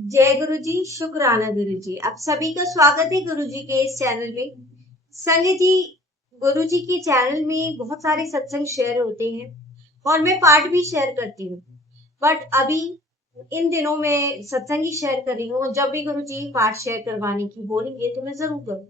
जय गुरु जी, शुक्राना गुरु जी। आप सभी का स्वागत है गुरु जी के इस चैनल में। संजय जी, गुरु जी के चैनल में बहुत सारे सत्संग शेयर होते हैं और मैं पाठ भी शेयर करती हूँ। बट अभी इन दिनों में सत्संग ही शेयर कर रही हूँ। जब भी गुरु जी पाठ शेयर करवाने की बोलेंगे तो मैं जरूर करूँ।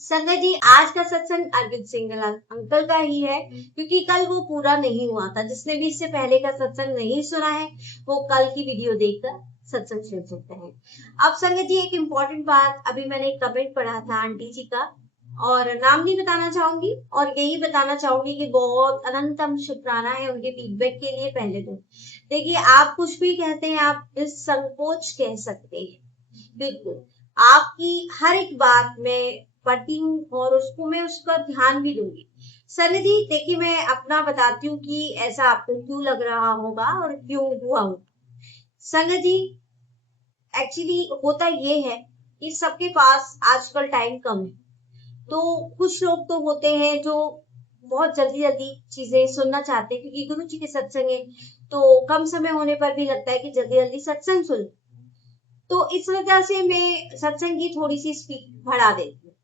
संगत जी, आज का सत्संग अरविंद सिंह अंकल का ही है, क्योंकि कल वो पूरा नहीं हुआ था। जिसने भी इससे पहले का सत्संग नहीं सुना है वो कल की वीडियो देखकर सत्संग सुन सकते हैं। अब संगत जी, एक इम्पोर्टेंट बात, अभी मैंने एक कमेंट पढ़ा था आंटी जी का, और नाम नहीं बताना चाहूंगी और यही बताना चाहूंगी कि बहुत अनंतम शुक्राना है उनके फीडबैक के लिए। पहले तो देखिए, आप कुछ भी कहते हैं आप निसंकोच कह सकते हैं। बिल्कुल, आपकी हर एक बात में पढ़ती हूँ और उसको मैं उसका ध्यान भी दूंगी। सनिधि, देखिए मैं अपना बताती हूँ कि ऐसा आपको क्यों लग रहा होगा और क्यों हुआ होगा। संगत जी, एक्चुअली होता ये है कि सबके पास आजकल टाइम कम है। तो कुछ लोग तो होते हैं जो बहुत जल्दी जल्दी चीजें सुनना चाहते हैं, क्योंकि गुरु जी के सत्संग है तो कम समय होने पर भी लगता है कि जल्दी जल्दी सत्संग सुन। तो इस वजह से मैं सत्संग की थोड़ी सी स्पीड बढ़ा देती हूँ,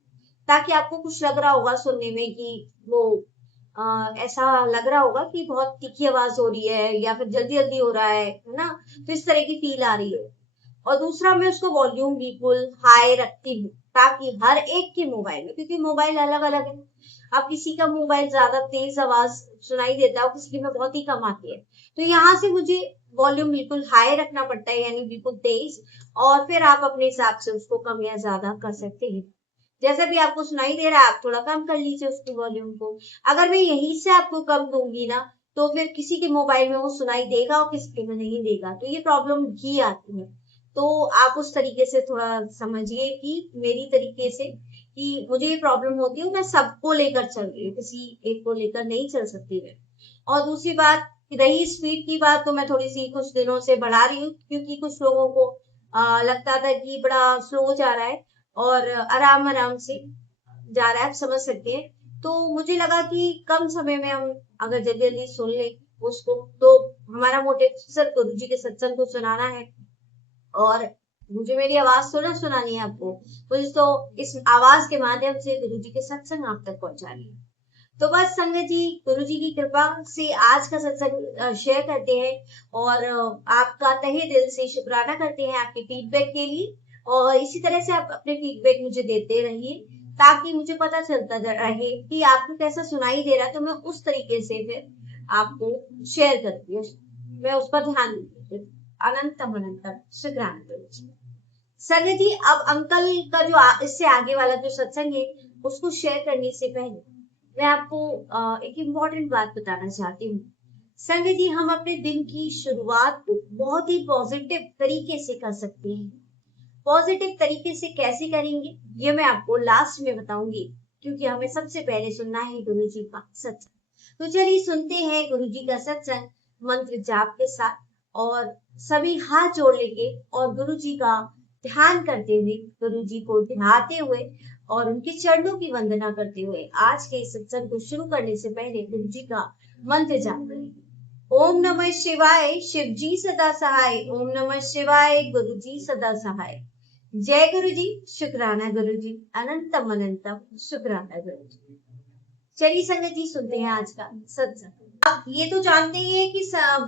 ताकि आपको कुछ लग रहा होगा सुनने में कि वो ऐसा लग रहा होगा कि बहुत तीखी आवाज हो रही है या फिर जल्दी जल्दी हो रहा है ना। तो इस तरह की फील आ रही है। और दूसरा, मैं उसको वॉल्यूम बिल्कुल हाई रखती हूँ, ताकि हर एक के मोबाइल में, क्योंकि मोबाइल अलग अलग है, अब किसी का मोबाइल ज्यादा तेज आवाज सुनाई देता है, किसी में बहुत ही कम आती है। तो यहाँ से मुझे वॉल्यूम बिल्कुल हाई रखना पड़ता है, यानी बिल्कुल तेज। और फिर आप अपने हिसाब से उसको कम या ज्यादा कर सकते हैं। जैसा भी आपको सुनाई दे रहा है आप थोड़ा कम कर लीजिए उसकी वॉल्यूम को। अगर मैं यहीं से आपको कम दूंगी ना, तो फिर किसी के मोबाइल में वो सुनाई देगा और किसी के में नहीं देगा, तो ये प्रॉब्लम भी आती है। तो आप उस तरीके से थोड़ा समझिए कि मेरी तरीके से कि मुझे ये प्रॉब्लम होती है, मैं सबको लेकर चल रही हूँ, किसी एक को लेकर नहीं चल सकती मैं। और दूसरी बात, रही स्पीड की बात, तो मैं थोड़ी सी कुछ दिनों से बढ़ा रही हूँ, क्योंकि कुछ लोगों को लगता था कि बड़ा स्लो जा रहा है और आराम आराम से जा रहा है, आप समझ सकते हैं। तो मुझे लगा कि कम समय में हम अगर जल्दी जल्दी सुन ले उसको, तो हमारा मोटिव सिर्फ गुरु जी के सत्संग को सुनाना है और मुझे मेरी आवाज सुनानी है आपको। मुझे तो इस आवाज के माध्यम से गुरु जी के सत्संग आप तक पहुंचानी है। तो बस संगत जी, गुरु जी की कृपा से आज का सत्संग शेयर करते हैं और आपका तहे दिल से शुक्राना करते हैं आपके फीडबैक के लिए। और इसी तरह से आप अपने फीडबैक मुझे देते रहिए, ताकि मुझे पता चलता रहे कि आपको कैसा सुनाई दे रहा है, तो मैं उस तरीके से फिर आपको शेयर करती हूँ, मैं उस पर ध्यान देती हूँ। अनंतम अनंतम शुक्राना गुरु जी। संगत जी, अब अंकल का जो इससे आगे वाला जो सत्संग है उसको शेयर करने से पहले मैं आपको एक इम्पोर्टेंट बात बताना चाहती हूँ। संगत जी, हम अपने दिन की शुरुआत को बहुत ही पॉजिटिव तरीके से कर सकते हैं। पॉजिटिव तरीके से कैसे करेंगे ये मैं आपको लास्ट में बताऊंगी, क्योंकि हमें सबसे पहले सुनना है गुरु जी का सत्संग। तो चलिए सुनते हैं गुरु जी का सत्संग मंत्र जाप के साथ, और सभी हाथ जोड़ लेंगे और गुरु जी का ध्यान करते हुए, गुरु जी को ध्याते हुए और उनके चरणों की वंदना करते हुए आज के सत्संग को शुरू करने से पहले गुरु जी का मंत्र जाप करेंगे। ओम नमः शिवाय, शिव जी सदा सहाय। ओम नमः शिवाय, गुरु जी सदा सहाय। जय गुरु जी, शुक्राना गुरु जी, अनंतम अनंतम शुक्राना गुरु जी। चलिए संगत जी, सुनते हैं आज का सत्संग। आप ये तो जानते ही हैं कि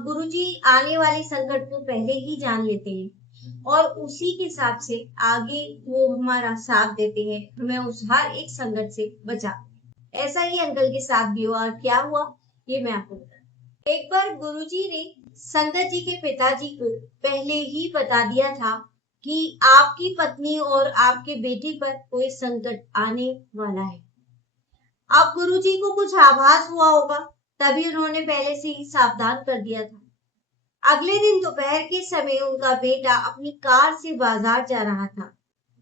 गुरु जी आने वाले संकट को पहले ही जान लेते हैं और उसी के हिसाब से आगे वो हमारा साथ देते हैं, हमें उस हर एक संकट से बचा। ऐसा ही अंकल के साथ भी हुआ। क्या हुआ ये मैं आपको बता। एक बार गुरुजी ने संगत जी के पिताजी को पहले ही बता दिया था कि आपकी पत्नी और आपके बेटे पर कोई संकट आने वाला है। अब गुरुजी को कुछ आभास हुआ होगा, तभी उन्होंने पहले से ही सावधान कर दिया था। अगले दिन दोपहर के समय उनका बेटा अपनी कार से बाजार जा रहा था।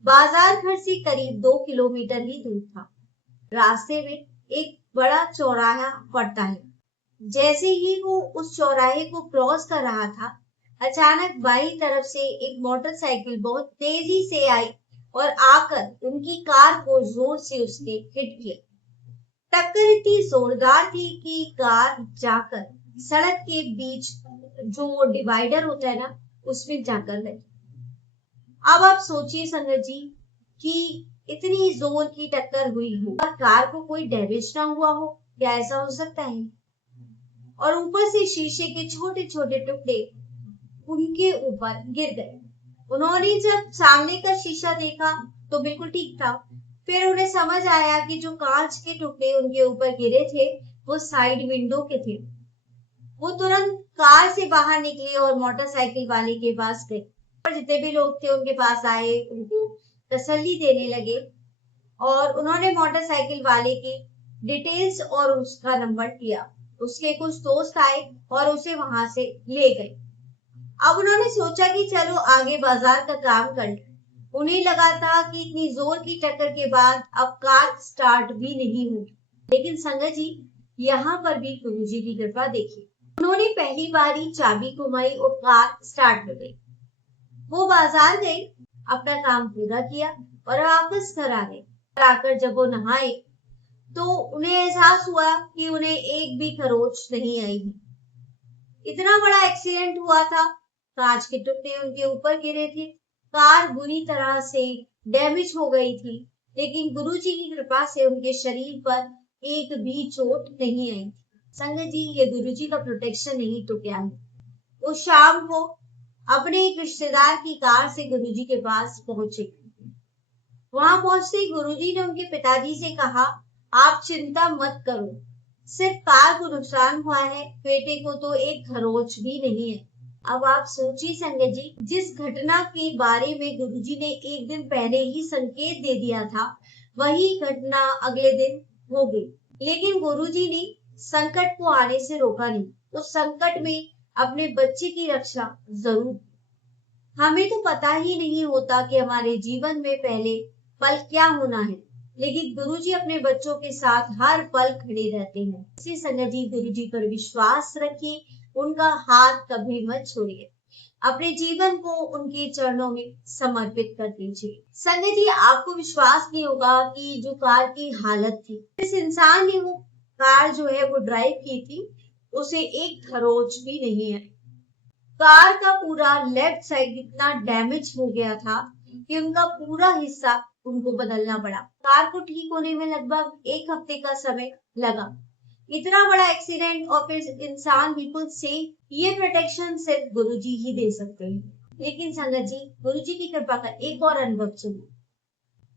बाजार घर से करीब 2 किलोमीटर ही दूर था। रास्ते में एक बड़ा चौराहा पड़ता है। जैसे ही वो उस चौराहे को क्रॉस कर रहा था, अचानक बाईं तरफ से एक मोटरसाइकिल बहुत तेजी से आई और आकर उनकी कार को जोर से उसने हिट किया। टक्कर इतनी जोरदार थी कि कार जाकर सड़क के बीच जो डिवाइडर होता है ना, उसमें जाकर लगी। अब आप सोचिए संगत जी कि इतनी जोर की टक्कर हुई हो और कार को कोई डैमेज ना हुआ हो, क्या ऐसा हो सकता है? और ऊपर से शीशे के छोटे छोटे टुकड़े उनके ऊपर गिर गए। उन्होंने जब सामने का शीशा देखा तो बिल्कुल ठीक था। फिर उन्हें समझ आया कि जो कांच के टुकड़े उनके ऊपर गिरे थे वो साइड विंडो के थे। वो तुरंत कार से बाहर निकले और मोटरसाइकिल वाले के पास गए और जितने भी लोग थे उनके पास आए, उनको तसल्ली देने लगे और उन्होंने मोटरसाइकिल वाले की डिटेल्स और उसका नंबर लिया। उसके कुछ दोस्त आए और उसे वहां से ले गए। अब उन्होंने सोचा कि चलो आगे बाजार का काम कर ले। उन्हें लगा था कि इतनी जोर की टक्कर के बाद अब कार स्टार्ट भी नहीं होगी। लेकिन संगत जी, यहाँ पर भी गुरुजी की कृपा देखी। उन्होंने पहली बार ही चाबी घुमाई और कार स्टार्ट हो गई। वो बाजार गए, अपना काम पूरा किया और वापस घर आ गए। आकर जब वो नहाए तो उन्हें एहसास हुआ कि उन्हें एक भी खरोच नहीं आई है। इतना बड़ा एक्सीडेंट हुआ था, कांच के टुकड़े उनके ऊपर गिरे थे, कार बुरी तरह से डैमेज हो गई थी, लेकिन गुरुजी की कृपा से उनके शरीर पर एक भी चोट नहीं आई। संगत जी, ये गुरुजी का प्रोटेक्शन नहीं तो क्या है। वो शाम को अपने एक रिश्तेदार की कार से गुरुजी के पास पहुंचे। वहां पहुंचते ही गुरुजी ने उनके पिताजी से कहा, आप चिंता मत करो, सिर्फ कार को नुकसान हुआ है, बेटे को तो एक खरोच भी नहीं है। अब आप सोचिए संगत जी, जिस घटना के बारे में गुरुजी ने एक दिन पहले ही संकेत दे दिया था, वही घटना अगले दिन हो गई। लेकिन गुरुजी ने संकट को आने से रोका नहीं। तो संकट में अपने बच्चे की रक्षा जरूर। हमें तो पता ही नहीं होता कि हमारे जीवन में पहले पल क्या होना है, लेकिन गुरुजी अपने बच्चों के साथ हर पल खड़े रहते हैं। इसी संगत जी, गुरुजी पर विश्वास रखिए, उनका हाथ कभी मत छोड़िए, अपने जीवन को उनके चरणों में समर्पित कर दीजिए। संगत जी, आपको विश्वास नहीं होगा कि जो कार की हालत थी, इस इंसान ने वो कार जो है वो ड्राइव की थी, उसे एक खरोच भी नहीं है। कार का पूरा लेफ्ट साइड इतना डैमेज हो गया था कि उनका पूरा हिस्सा उनको बदलना पड़ा। कार को ठीक होने में लगभग एक हफ्ते का समय लगा। इतना बड़ा एक्सीडेंट और फिर इंसान बिल्कुल सेफ, ये प्रोटेक्शन सिर्फ गुरुजी ही दे सकते हैं। लेकिन संगत जी, गुरुजी की कृपा का एक और अनुभव सुनो।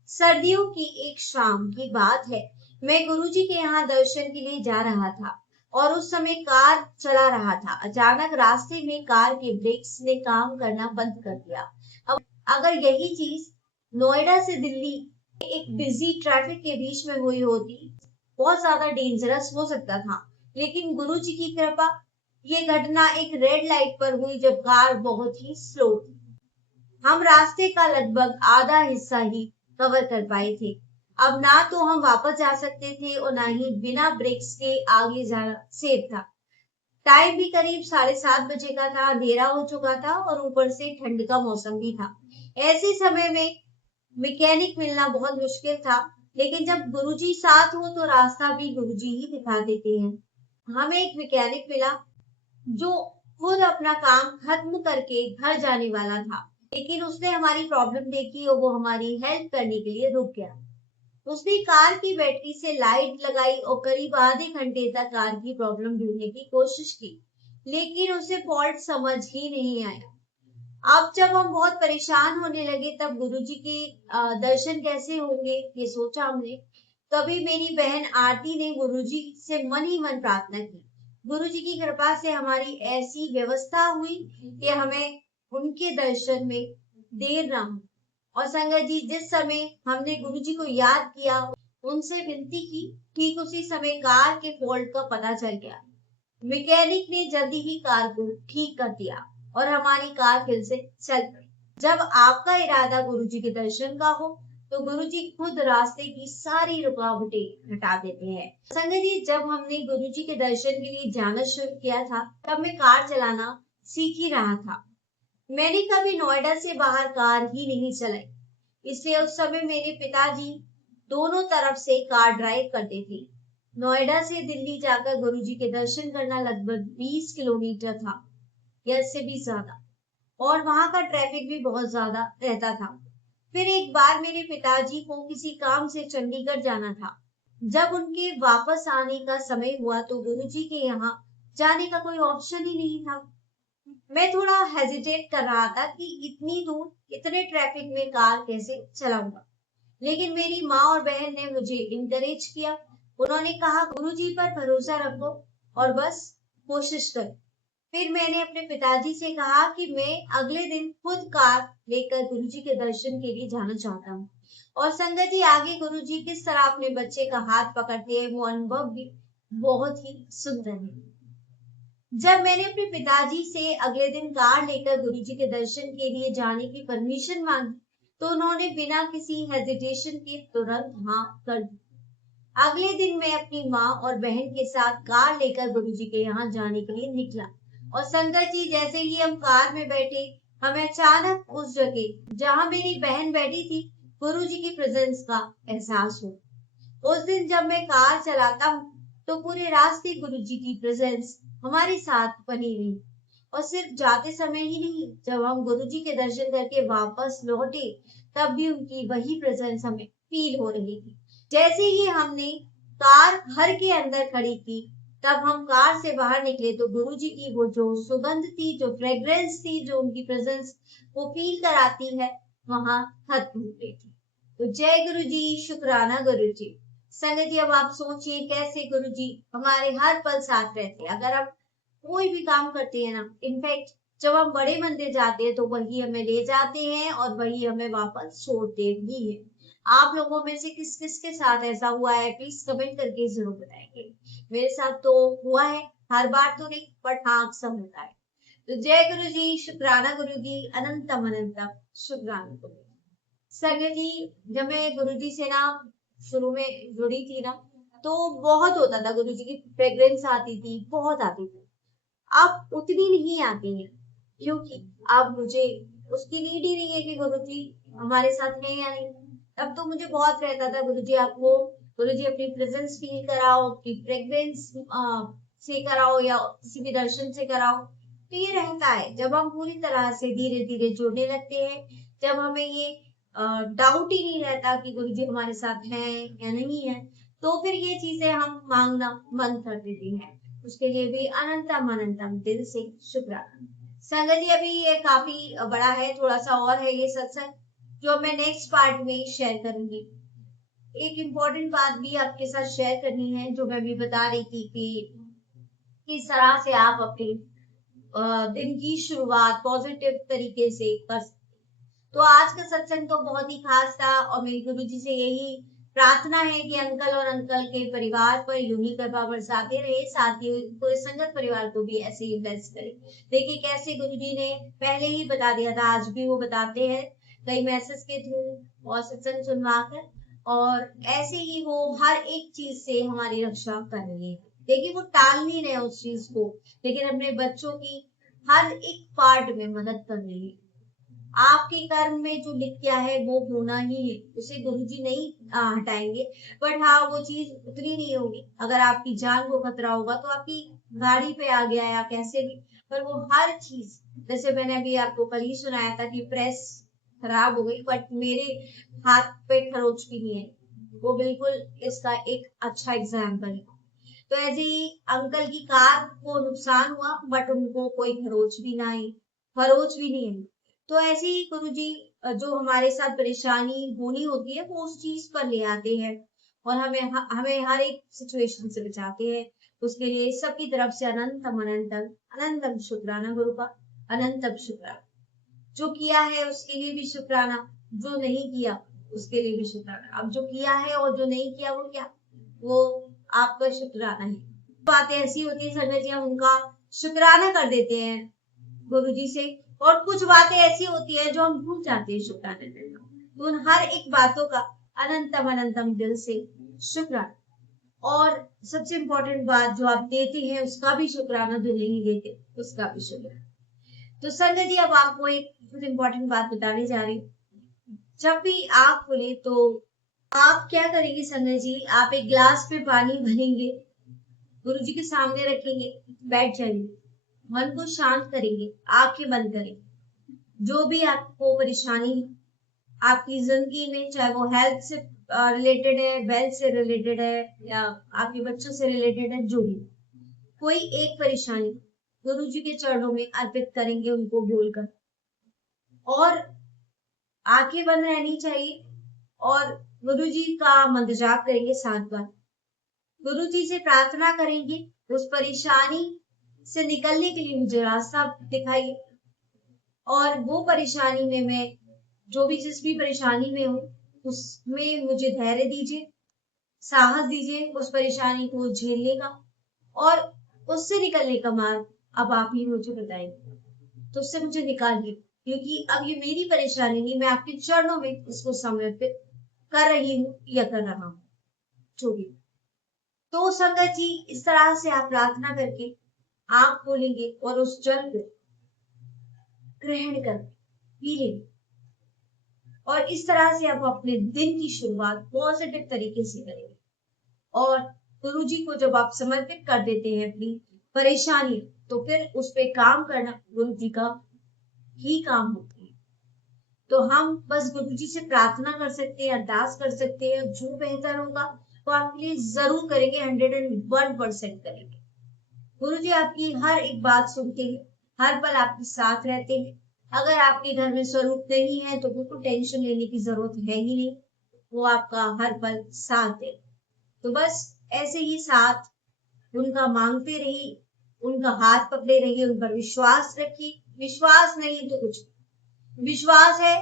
सर्दियों की एक शाम की बात है, मैं गुरुजी के यहाँ दर्शन के लिए जा रहा था और उस समय कार चला रहा था। अचानक रास्ते में कार के ब्रेक्स ने काम करना बंद कर दिया। अब अगर यही चीज नोएडा से दिल्ली एक बिजी ट्रैफिक के बीच में हुई होती, बहुत ज्यादा डेंजरस हो सकता था। लेकिन गुरुजी की कृपा, ये घटना एक रेड लाइट पर हुई जब कार बहुत ही स्लो थी। हम रास्ते का लगभग आधा हिस्सा ही कवर कर पाए थे। अब ना तो हम वापस जा सकते थे और ना ही बिना ब्रेक्स के आगे जाना सेफ था। टाइम भी करीब 7:30 बजे का था, अंधेरा हो चुका था और ऊपर से ठंड का मौसम भी था। ऐसे समय में मैकेनिक मिलना बहुत मुश्किल था, लेकिन जब गुरुजी साथ हो तो रास्ता भी गुरुजी ही दिखा देते हैं। हमें एक मैकेनिक मिला जो खुद अपना काम खत्म करके घर जाने वाला था, लेकिन उसने हमारी प्रॉब्लम देखी और वो हमारी हेल्प करने के लिए रुक गया। उसने कार की बैटरी से लाइट लगाई और करीब आधे घंटे तक कार की प्रॉब्लम ढूंढने की कोशिश की, लेकिन उसे फॉल्ट समझ ही नहीं आया। अब जब हम बहुत परेशान होने लगे तब गुरुजी के दर्शन कैसे होंगे ये सोचा हमने। तभी मेरी बहन आरती ने गुरुजी से मन ही मन प्रार्थना की। गुरुजी की कृपा से हमारी ऐसी व्यवस्था हुई कि हमें उनके दर्शन में देर ना हो। और संगत जी, जिस समय हमने गुरुजी को याद किया, उनसे विनती की, ठीक उसी समय कार के फॉल्ट का पता चल गया। मैकेनिक ने जल्दी ही कार को ठीक कर दिया और हमारी कार फिर से चल पड़ी। जब आपका इरादा गुरुजी के दर्शन का हो तो गुरुजी खुद रास्ते की सारी रुकावटें हटा देते हैं। संगत जी, जब हमने गुरुजी के दर्शन के लिए जाना शुरू किया था तब मैं कार चलाना सीख ही रहा था। मैंने कभी नोएडा से बाहर कार ही नहीं चलाई, इसलिए उस समय मेरे पिताजी दोनों तरफ से कार ड्राइव करते थे। नोएडा से दिल्ली जाकर गुरुजी के दर्शन करना लगभग 20 किलोमीटर था या इससे भी ज्यादा, और वहां का ट्रैफिक भी बहुत ज्यादा रहता था। फिर एक बार मेरे पिताजी को किसी काम से चंडीगढ़ जाना था। जब उनके वापस आने का समय हुआ तो गुरुजी के यहाँ जाने का कोई ऑप्शन ही नहीं था। मैं थोड़ा हेजिटेट कर रहा था कि इतनी दूर इतने ट्रैफिक में कार कैसे चलाऊंगा। लेकिन मेरी माँ और बहन ने मुझे इनकरेज किया। उन्होंने कहा गुरुजी पर भरोसा रखो और बस कोशिश करो। फिर मैंने अपने पिताजी से कहा कि मैं अगले दिन खुद कार लेकर गुरुजी के दर्शन के लिए जाना चाहता हूँ। और संगत जी, आगे गुरुजी किस तरह अपने बच्चे का हाथ पकड़ते हैं वो अनुभव भी बहुत ही सुंदर है। जब मैंने अपने पिताजी से अगले दिन कार लेकर गुरुजी के दर्शन के लिए जाने की परमिशन मांगी तो उन्होंने बिना किसी हेजिटेशन के तुरंत हाँ कर दी। अगले दिन मैं अपनी माँ और बहन के साथ कार लेकर गुरुजी के यहाँ जाने के लिए निकला। और संगत जी, जैसे ही हम कार में बैठे, हमें अचानक उस जगह जहाँ मेरी बहन बैठी थी गुरुजी की प्रेजेंस का एहसास हुआ। उस दिन जब मैं कार चलाता हूँ तो पूरे रास्ते गुरुजी की प्रेजेंस हमारे साथ बनी रही। और सिर्फ जाते समय ही नहीं, जब हम गुरुजी के दर्शन करके वापस लौटे तब भी उनकी वही प्रेजेंस हमें फील हो रही थी। जैसे ही हमने कार घर के अंदर खड़ी की, तब हम कार से बाहर निकले तो गुरुजी की वो जो सुगंध थी, जो फ्रेग्रेंस थी, जो उनकी प्रेजेंस वो फील कराती है, वहां खत्म हो गई थी। तो जय गुरु जी, शुक्राना गुरु जी। संगत जी, अब आप सोचिए कैसे गुरुजी हमारे हर पल साथ रहते हैं। अगर हम कोई भी काम करते हैं ना, इनफैक्ट जब हम बड़े मंदिर जाते हैं तो वही हमें ले जाते हैं और वही हमें वापस छोड़ते भी हैं। आप लोगों में से किस किस के साथ ऐसा हुआ है, प्लीज कमेंट करके जरूर बताएंगे। मेरे साथ तो हुआ है, हर बार तो नहीं, बट हाँ अक्सर होता है। तो जय गुरु जी, शुक्राना गुरु जी, अनंतम अनंतम शुक्राना गुरु जी। संगत जी, जब मैं गुरु जी से ना शुरू में जुड़ी थी ना, तो बहुत होता था, गुरु जी की फ्रेग्रेंस आती थी, बहुत आती थी। अब उतनी नहीं आती है, क्योंकि अब मुझे उसकी नीड ही नहीं है कि गुरुजी हमारे साथ हैं या नहीं। अब तो मुझे बहुत रहता था गुरुजी आपको, गुरुजी अपनी प्रेजेंस फील कराओ, अपनी फ्रेग्रेंस से कराओ या किसी भी दर्शन से कराओ। तो ये रहता है जब हम पूरी तरह से धीरे धीरे जुड़ने लगते हैं, जब हमें ये डाउट ही नहीं रहता कि गुरुजी हमारे साथ हैं या नहीं है, तो फिर ये चीजें हम मांगना बंद कर देती हैं। उसके लिए भी अनंतम अनंतम दिल से शुक्राना। संगत जी, अभी ये काफी बड़ा है, थोड़ा सा और है ये सत्संग, जो मैं नेक्स्ट पार्ट में शेयर करूंगी। एक इम्पोर्टेंट बात भी आपके साथ शेयर करनी है, जो मैं भी बता रही थी कि किस तरह से आप अपनी दिन की शुरुआत पॉजिटिव तरीके से कर सकते। तो आज का सत्संग तो बहुत ही खास था और मेरी गुरु जी से यही प्रार्थना है कि अंकल और अंकल के परिवार पर यूं ही कृपा बरसाते रहे, साथ ही पूरे संगत परिवार को भी ऐसे ही ब्लेस करे। देखिए कैसे गुरु जी ने पहले ही बता दिया था, आज भी वो बताते हैं कई मैसेज के थ्रू और सत्संग सुनवा कर, और ऐसे ही वो हर एक चीज से हमारी रक्षा कर रही है। देखिए वो टाल नहीं रहे उस चीज को, लेकिन अपने बच्चों की हर एक पार्ट में मदद कर रही है। आपके कर्म में जो लिख गया है वो होना ही है, उसे गुरुजी नहीं हटाएंगे। बट हाँ, वो चीज उतनी नहीं होगी। अगर आपकी जान को खतरा होगा तो आपकी गाड़ी पे आ गया या कैसे भी, पर वो हर चीज, जैसे मैंने अभी आपको कल ही सुनाया था कि प्रेस खराब हो गई, बट मेरे हाथ पे खरोच भी नहीं है। वो बिल्कुल इसका एक अच्छा एग्जाम्पल है। तो ऐसे ही अंकल की कार को नुकसान हुआ, बट उनको कोई खरोच भी ना आई, खरोच भी नहीं है। तो ऐसे ही गुरुजी जो हमारे साथ परेशानी होनी होती है वो उस चीज पर ले आते हैं और हमें हर एक सिचुएशन से बचाते हैं। उसके लिए सबकी तरफ से अनंतम अनंतम अनंतम शुक्राना गुरु का, अनंतम शुक्राना। जो किया है उसके लिए भी शुक्राना, जो नहीं किया उसके लिए भी शुक्राना। अब जो किया है और जो नहीं किया वो क्या, वो आपका शुक्राना है। बातें ऐसी होती है संगत जी, हम उनका शुक्राना कर देते हैं गुरु जी से, और कुछ बातें ऐसी होती है जो हम भूल जाते हैं शुक्राना करना। तो उन हर एक बातों का अनंतम अनंतम दिल से शुक्राना। और सबसे इम्पोर्टेंट बात, जो आप देते हैं उसका भी शुक्राना, जो नहीं देते उसका भी शुक्राना। तो संगत जी, अब आपको एक इम्पोर्टेंट बात बताने जा रही हूँ। जब भी आँख खुले तो आप क्या करेंगे संगत जी, आप एक ग्लास में पानी भरेंगे, गुरु जी के सामने रखेंगे, बैठ जाएंगे, मन को शांत करेंगे, आंखें बंद करेंगे जो भी आपको परेशानी आपकी जिंदगी में, चाहे वो हेल्थ से रिलेटेड है, वेल्थ से रिलेटेड है, या आपके बच्चों से रिलेटेड है, जो भी कोई एक परेशानी गुरु जी के चरणों में अर्पित करेंगे उनको बोलकर, और आंखें बंद रहनी चाहिए और गुरु जी का मंत्र जाप करेंगे 7 बार। गुरु जी से प्रार्थना करेंगे उस परेशानी से निकलने के लिए मुझे रास्ता दिखाइए, और वो परेशानी में मैं जो भी जिस भी परेशानी में हूँ उसमें मुझे धैर्य दीजिए, साहस दीजिए उस परेशानी को झेलने का, और उससे निकलने का मार्ग अब आप ही मुझे बताएंगे। तो उससे मुझे निकालिए, क्योंकि अब ये मेरी परेशानी नहीं, मैं आपके चरणों में इसको समर्पित कर रही हूँ या कर रहा हूँ, जो भी। तो संगत जी, इस तरह से आप प्रार्थना करके आंख खोलेंगे और उस जल को ग्रहण कर पी लेंगे, और इस तरह से आप अपने दिन की शुरुआत पॉजिटिव तरीके से करेंगे। और गुरु जी को जब आप समर्पित कर देते हैं अपनी परेशानी, तो फिर उस पे काम करना गुरु जी का ही काम होता है। तो हम बस गुरु जी से प्रार्थना कर सकते हैं, अरदास कर सकते हैं, जो बेहतर होगा वो आपके लिए जरूर करेंगे, 101% करेंगे। गुरु जी आपकी हर एक बात सुनते हैं, हर पल आपके साथ रहते हैं। अगर आपके घर में स्वरूप नहीं है तो बिल्कुल टेंशन लेने की जरूरत है ही नहीं, वो आपका हर पल साथ है। तो बस ऐसे ही साथ उनका मांगते रहिए, उनका हाथ पकड़े रहिए, उन पर विश्वास रखिए। विश्वास नहीं तो कुछ, विश्वास है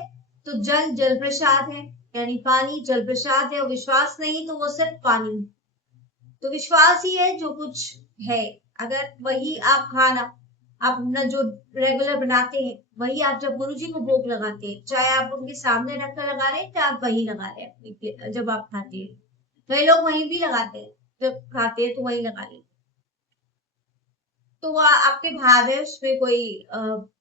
तो जल जल प्रसाद है, यानी पानी जल प्रसाद है, और विश्वास नहीं तो वो सिर्फ पानी है। तो विश्वास ही है जो कुछ है। अगर वही आप खाना आप अपना जो रेगुलर बनाते हैं, वही आप जब गुरु जी को भोग लगाते हैं, चाहे आप उनके सामने रखकर लगा रहे हैं, चाहे आप वही लगा रहे हैं जब आप खाते हैं, कई लोग वहीं भी लगाते हैं, जब खाते हैं तो वही लगा लेते। तो वह आपके भाव है, उसमें कोई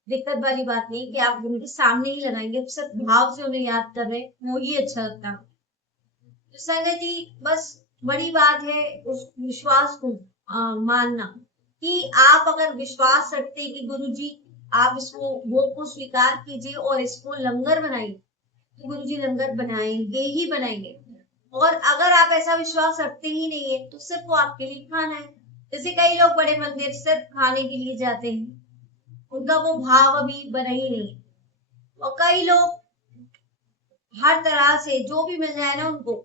दिक्कत वाली बात नहीं कि आप उनके सामने ही लगाएंगे, सब भाव से उन्हें याद कर रहे हैं, वो ही अच्छा लगता है। तो संगत जी, बस बड़ी बात है उस विश्वास को मानना, कि आप अगर विश्वास रखते हैं कि गुरु जी आप इसको भोग को स्वीकार कीजिए और इसको लंगर बनाइए, तो गुरु जी लंगर बनाएंगे ही बनाएंगे। और अगर आप ऐसा विश्वास रखते ही नहीं है तो सिर्फ वो आपके लिए खाना है। जैसे कई लोग बड़े मंदिर सिर्फ खाने के लिए जाते हैं, उनका वो भाव अभी बना ही नहीं। और कई लोग हर तरह से जो भी मिल जाए ना उनको,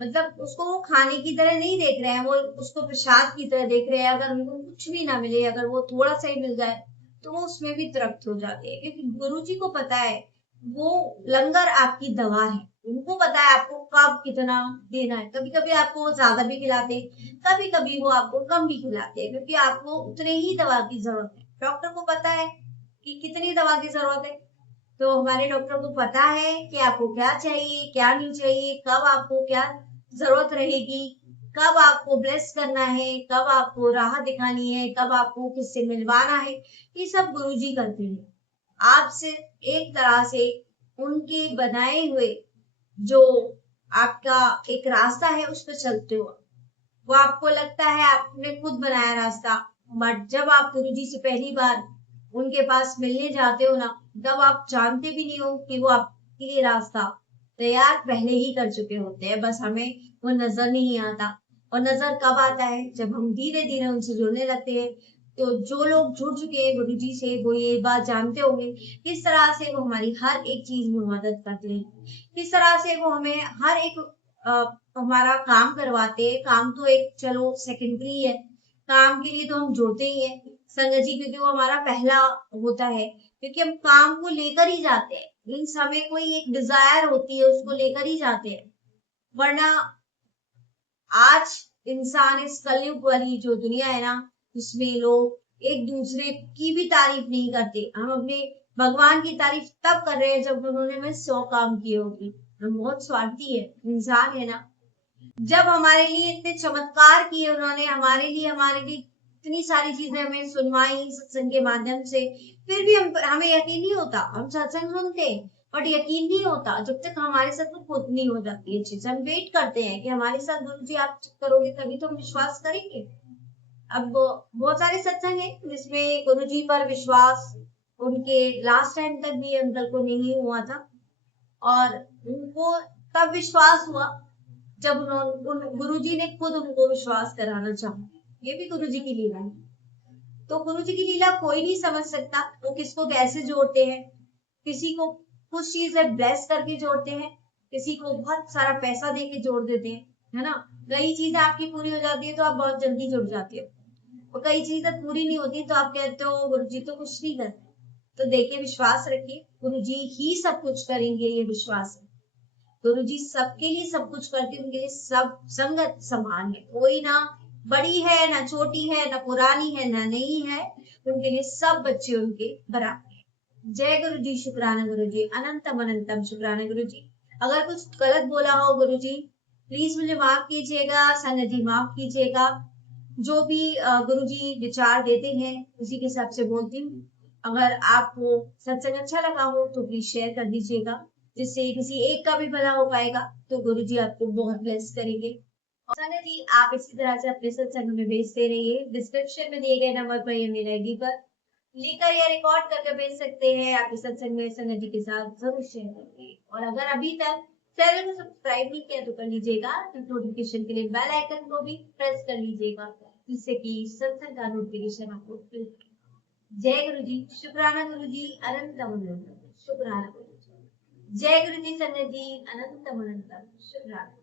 मतलब उसको वो खाने की तरह नहीं देख रहे हैं, वो उसको प्रसाद की तरह देख रहे हैं। अगर उनको कुछ भी ना मिले, अगर वो थोड़ा सा ही मिल जाए तो वो उसमें भी तृप्त हो जाते हैं, क्योंकि गुरु जी को पता है वो लंगर आपकी दवा है। उनको पता है आपको कब कितना देना है। कभी कभी आपको वो ज्यादा भी खिलाते हैं, कभी कभी वो आपको कम भी खिलाते हैं, क्योंकि आपको उतने ही दवा की जरूरत है। डॉक्टर को पता है कि कितनी दवा की जरूरत है, तो हमारे डॉक्टर को पता है कि आपको क्या चाहिए, क्या नहीं चाहिए, कब आपको क्या जरूरत रहेगी, कब आपको ब्लेस करना है, कब आपको राह दिखानी है, कब आपको किससे मिलवाना है। ये सब गुरुजी करते हैं। आप सिर्फ एक तरह से उनके बनाए हुए जो आपका एक रास्ता है उस पर चलते हो। वो आपको लगता है आपने खुद बनाया रास्ता, बट जब आप गुरुजी से पहली बार उनके पास मिलने जाते हो ना, तब आप जानते भी नहीं हो कि वो आपके लिए रास्ता तैयार पहले ही कर चुके होते हैं, बस हमें वो नजर नहीं आता। और नजर कब आता है? जब हम धीरे धीरे उनसे जुड़ने लगते हैं। तो जो लोग जुड़ चुके हैं गुरु जी से, वो ये बात जानते होंगे किस तरह से वो हमारी हर एक चीज में मदद करते हैं, किस तरह से वो हमें हर एक हमारा काम करवाते हैं। काम तो एक चलो सेकेंडरी है, काम के लिए तो हम जुड़ते ही हैं संगत जी, क्योंकि वो हमारा पहला होता है, क्योंकि हम काम को लेकर ही जाते हैं। मीन्स हमें कोई एक डिजायर होती है, उसको लेकर ही जाते हैं। वरना आज इंसान इस कलयुग वाली जो दुनिया है ना, इसमें लोग एक दूसरे की भी तारीफ नहीं करते। हम अपने भगवान की तारीफ तब कर रहे हैं जब उन्होंने हमें 100 काम किए होंगे। हम बहुत स्वार्थी है इंसान है ना। जब हमारे लिए इतने चमत्कार किए उन्होंने, हमारे लिए इतनी सारी चीजें हमें सुनवाई सत्संग के माध्यम से, फिर भी हमें यकीन नहीं होता। हम सत्संग सुनते हैं बट यकीन नहीं होता जब तक हमारे साथ वो खुद नहीं हो जाती है चीज। हम वेट करते हैं कि हमारे साथ गुरु जी आप करोगे तभी तो हम विश्वास करेंगे। अब बहुत सारे सत्संग है जिसमें गुरु जी पर विश्वास उनके लास्ट टाइम तक भी अंकल को नहीं हुआ था और उनको तब विश्वास हुआ जब उन्होंने गुरुजी ने खुद उनको विश्वास कराना चाहा। ये भी गुरुजी की लीला है। तो गुरुजी की लीला कोई नहीं समझ सकता, वो किसको कैसे जोड़ते हैं। किसी को कुछ चीजें ब्लेस करके जोड़ते हैं, किसी को बहुत सारा पैसा दे के जोड़ देते हैं, है ना। कई चीजें आपकी पूरी हो जाती है तो आप बहुत जल्दी जुड़ जाते हो, और कई चीजें पूरी नहीं होती तो आप कहते हो गुरुजी तो कुछ नहीं करते। तो देखिए, विश्वास रखिए, गुरुजी ही सब कुछ करेंगे, ये विश्वास है। गुरुजी सबके लिए सब कुछ करते हैं, उनके लिए सब संगत समान है। कोई ना बड़ी है ना छोटी है ना पुरानी है ना नई है, उनके लिए सब बच्चे उनके बराबर है। जय गुरु जी, शुक्राना गुरु जी, अनंतम अनंतम शुक्राना गुरु जी। अगर कुछ गलत बोला हो गुरु जी, प्लीज मुझे माफ कीजिएगा, संगत जी माफ कीजिएगा। जो भी गुरु जी विचार देते हैं उसी के हिसाब से बोलती हूँ। अगर आपको सत्संग अच्छा लगा हो तो प्लीज शेयर कर दीजिएगा, जिससे किसी एक का भी भला हो पाएगा। तो गुरु जी आपको बहुत ब्लेस करेंगे। और संगत जी, आप इसी तरह से अपने सत्संग में भेजते रहिए। डिस्क्रिप्शन में दिए गए नंबर पर या मेरे आईडी पर लिखकर या रिकॉर्ड करके भेज सकते हैं। आपके सत्संग में संगत जी के साथ जरूर शेयर करिए। और अगर अभी तक चैनल को सब्सक्राइब नहीं किया तो कर लीजिएगा, नोटिफिकेशन के लिए बेल आइकन को भी प्रेस कर लीजिएगा, जिससे कि सत्संग का नोटिफिकेशन आपको मिल सके। जय गुरु जी, शुक्राना गुरु जी, अनंतम अनंतम शुक्राना गुरु जी। जय गुरु जी, संगत जी, अनंतम अनंतम शुक्राना।